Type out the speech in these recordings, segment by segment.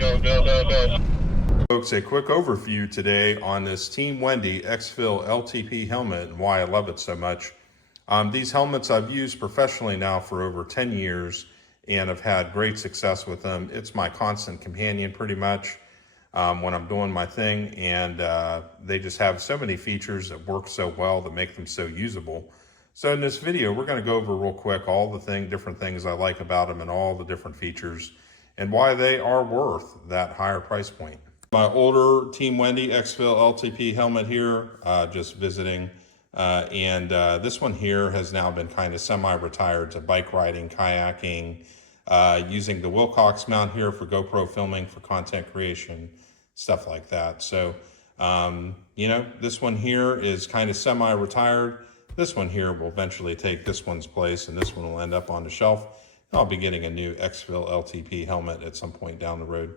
Go. Folks, a quick overview today on this Team Wendy EXFIL LTP helmet and why I love it so much. These helmets I've used professionally now for over 10 years and have had great success with them. It's my constant companion pretty much when I'm doing my thing, and they just have so many features that work so well that make them so usable. So in this video, we're going to go over real quick all the different things I like about them and all the different features and why they are worth that higher price point. My older Team Wendy EXFIL LTP helmet here, just visiting, and this one here has now been kind of semi-retired to bike riding, kayaking, using the Wilcox mount here for GoPro filming, for content creation, stuff like that. So, you know, this one here is kind of semi-retired. This one here will eventually take this one's place, and this one will end up on the shelf. I'll be getting a new EXFIL LTP helmet at some point down the road.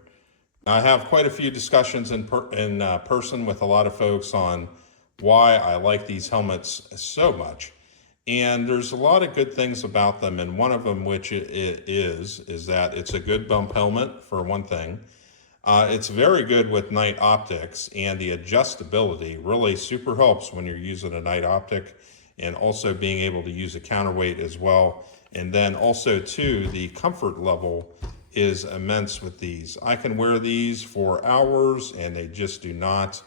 I have quite a few discussions in person with a lot of folks on why I like these helmets so much. And there's a lot of good things about them, and one of them, which it is that it's a good bump helmet, for one thing. It's very good with night optics, and the adjustability really super helps when you're using a night optic, and also being able to use a counterweight as well. And then also too, the comfort level is immense with these. I can wear these for hours and they just do not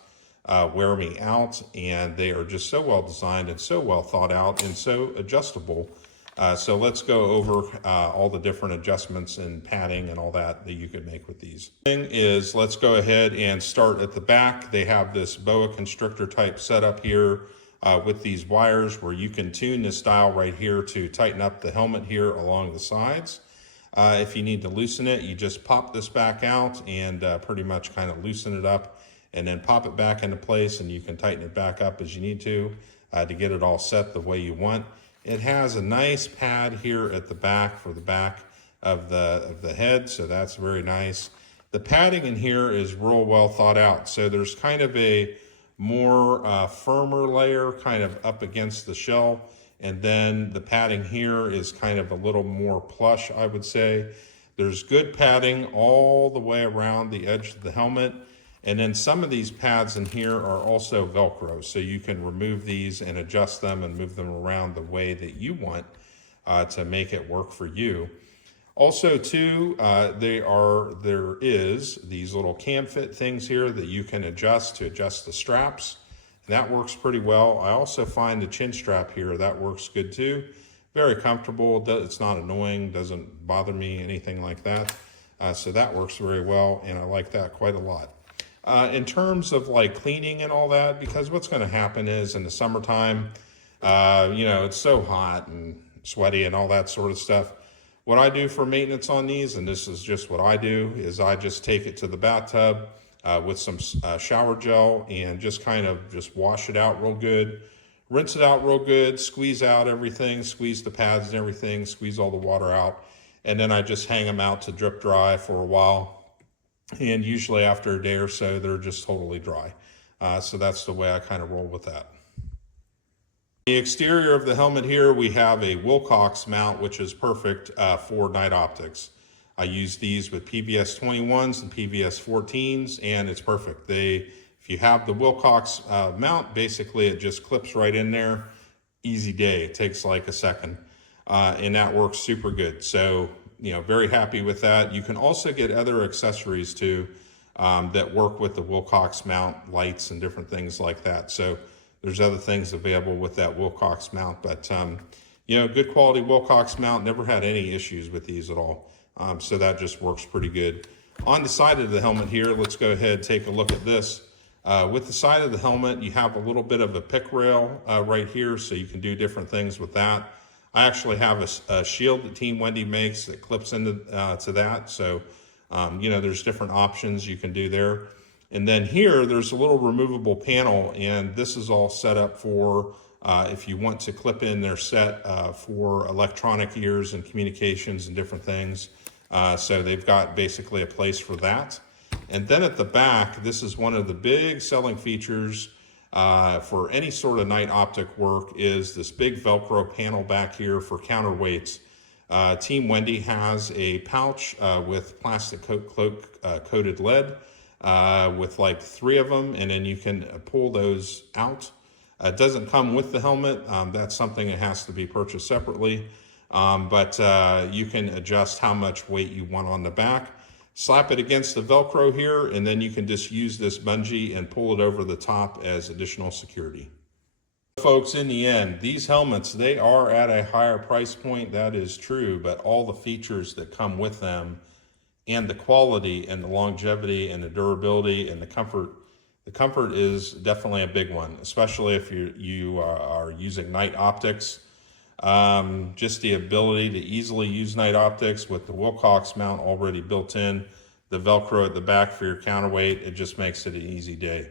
wear me out, and they are just so well designed and so well thought out and so adjustable. So let's go over all the different adjustments and padding and all that you could make with these. Thing is, let's go ahead and start at the back. They have this boa constrictor type setup here with these wires where you can tune this dial right here to tighten up the helmet here along the sides. If you need to loosen it, you just pop this back out and pretty much kind of loosen it up, and then pop it back into place, and you can tighten it back up as you need to get it all set the way you want. It has a nice pad here at the back for the back of the head, so that's very nice. The padding in here is real well thought out, so there's kind of a more firmer layer kind of up against the shell. And then the padding here is kind of a little more plush, I would say. There's good padding all the way around the edge of the helmet. And then some of these pads in here are also Velcro, so you can remove these and adjust them and move them around the way that you want to make it work for you. Also too, there is these little cam fit things here that you can adjust to adjust the straps. That works pretty well. I also find the chin strap here, that works good too. Very comfortable, it's not annoying, doesn't bother me, anything like that. So that works very well, and I like that quite a lot. In terms of like cleaning and all that, because what's gonna happen is in the summertime, you know, it's so hot and sweaty and all that sort of stuff. What I do for maintenance on these, and this is just what I do, is I just take it to the bathtub, with some shower gel, and just kind of wash it out real good, rinse it out real good, squeeze out everything, squeeze the pads and everything, squeeze all the water out, and then I just hang them out to drip dry for a while. And usually after a day or so, they're just totally dry. So that's the way I kind of roll with that. The exterior of the helmet here, we have a Wilcox mount, which is perfect for night optics. I use these with PVS 21s and PVS 14s, and it's perfect. If you have the Wilcox mount, basically it just clips right in there. Easy day, it takes like a second, and that works super good. So, you know, very happy with that. You can also get other accessories too that work with the Wilcox mount, lights and different things like that. So there's other things available with that Wilcox mount, but you know, good quality Wilcox mount, never had any issues with these at all. So that just works pretty good. On the side of the helmet here, let's go ahead and take a look at this. With the side of the helmet, you have a little bit of a pick rail right here, so you can do different things with that. I actually have a shield that Team Wendy makes that clips into to that. So, you know, there's different options you can do there. And then here, there's a little removable panel, and this is all set up for if you want to clip in their set for electronic ears and communications and different things. So they've got basically a place for that. And then at the back, this is one of the big selling features for any sort of night optic work, is this big Velcro panel back here for counterweights. Team Wendy has a pouch with plastic coated lead with like 3 of them, and then you can pull those out. It doesn't come with the helmet. That's something that has to be purchased separately. But you can adjust how much weight you want on the back. Slap it against the Velcro here, and then you can just use this bungee and pull it over the top as additional security. Folks, in the end, these helmets, they are at a higher price point. That is true, but all the features that come with them and the quality and the longevity and the durability and the comfort is definitely a big one, especially if you are using night optics. Just the ability to easily use night optics with the Wilcox mount already built in, the Velcro at the back for your counterweight, it just makes it an easy day.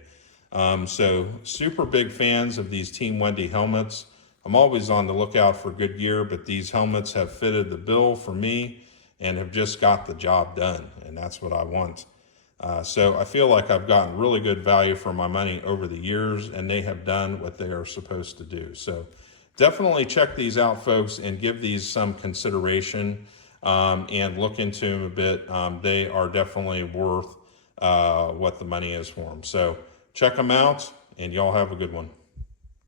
So super big fans of these Team Wendy helmets. I'm always on the lookout for good gear, but these helmets have fitted the bill for me and have just got the job done, and that's what I want. So I feel like I've gotten really good value for my money over the years, and they have done what they are supposed to do. So definitely check these out, folks, and give these some consideration and look into them a bit. They are definitely worth what the money is for them. So check them out, and y'all have a good one.